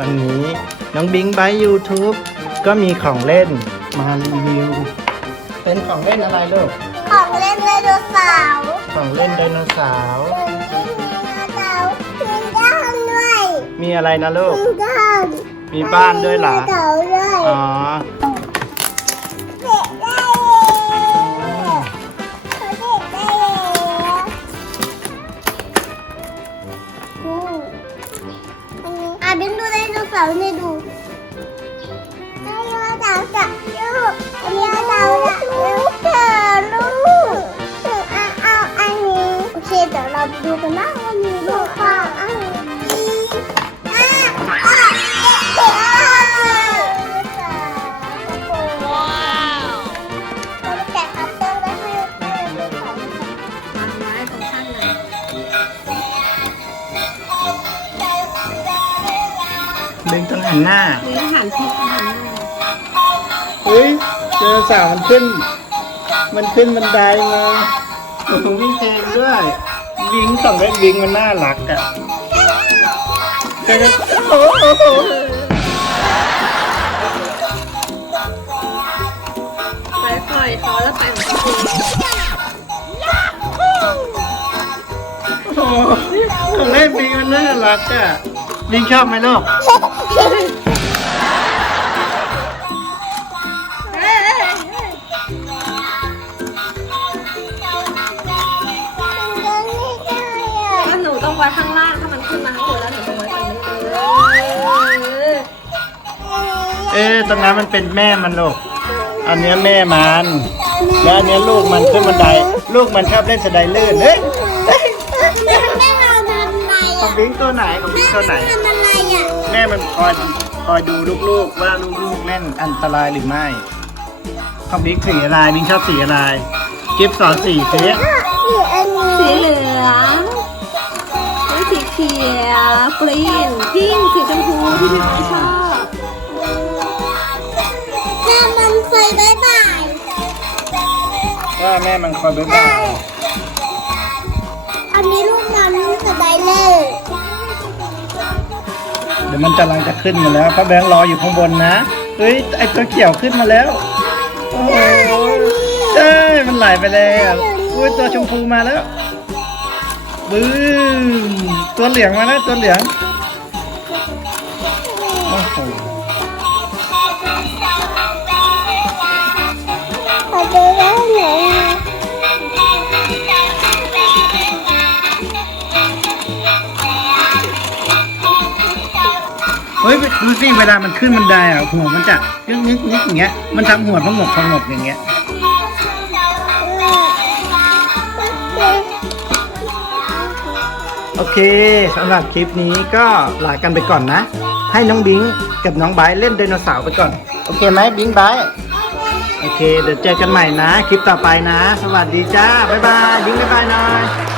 พื่อนๆวันนี้น้องบิงบายยูทูบก็มีของเล่นมารีวิว เป็นของเล่นอะไรลูก ของเล่นไดโนเสาร์ของเล่นไดโนเสาร์ มีไดโนเสาร์มีด้านด้วยมีอะไรนะลูกมีด้านมีบ้านด้วยเหรอมีเสาด้วยอ๋อ นดูไดโนเสาร์ให้ดูไดโนเสาร์กับลูกไดาวจับลูกเธอลูกเอาเอาอันนี้ โอเคเดี๋ยวเราดูกันนะว่ามีลูกเปล่า ดึงต้องหันหน้าหรือหันทิศหันหน้าเฮ้ยไดโนเสาร์มันขึ้น มันขึ้นบันไดมาโอ้โหมีเพลงด้วยวิงของเล่นวิงมันน่ารักอะไดโนโอ้โหไปปล่อยเขาแล้วไปของเขาเองโอ้โหของเล่นวิงมันน่ารักอะวิงชอบไหมลูกก็ หนูต้องไว้ข้างล่างถ้ามันขึ้นมาข้างบนแล้วหนูต้องไว้ตรงนี้เออเอ๊ะตรงนั้นมันเป็นแม่มันลูก อันเนี้ยแม่มัน แล้วอันเนี้ยลูกมันขึ้นบันได ลูกมันชอบเล่นสไลเดอร์เฮ้ย แม่เราทำไงขออะงบิงตัวไหนของบิงตัวไหนทำอะไรอะ แม่มันคอยคอยดูลูกๆว่าลูกๆเล่นอันตรายหรือไม่ของบิ๊กสีอะไรบิ๊กชอบสีอะไรกิฟสอนสีสิหรืออันนี้สีเหลืองหรือสีเขียวกรีนพิงสีชมพูที่พี่ไม่ชอบแม่มันเคยบายบายว่าแม่มันคอยบ๊ายบายอันนี้ลูกมันสไลเดอร์ เดี๋ยวมันจะกำลังจะขึ้นมาแล้วพระแบงค์รออยู่ข้างบนนะ เฮ้ย ไอตัวเขียวขึ้นมาแล้ว โอ้โหใช่มันไหลไปแล้วอุ้ยตัวชมพูมาแล้วบึ้มตัวเหลืองมาแล้วตัวเหลืองโอ้โห ฮ้ยดูสิเวลามันขึ้นบันไดอะหัวมันจะยึกนิดนิดอย่างเงี้ยมันทำหัวพองกพองกอย่างเงี้ยโอเคสำหรับคลิปนี้ก็ลากันไปก่อนนะ ให้น้องบิงกับน้องไบร์เล่นไดโนเสาร์ไปก่อน โอเคไหมบิงไบร์โอเค เดี๋ยวเจอกันใหม่นะ คลิปต่อไปนะ สวัสดีจ้า บ๊ายบายบิงบ๊ายบายหน่อย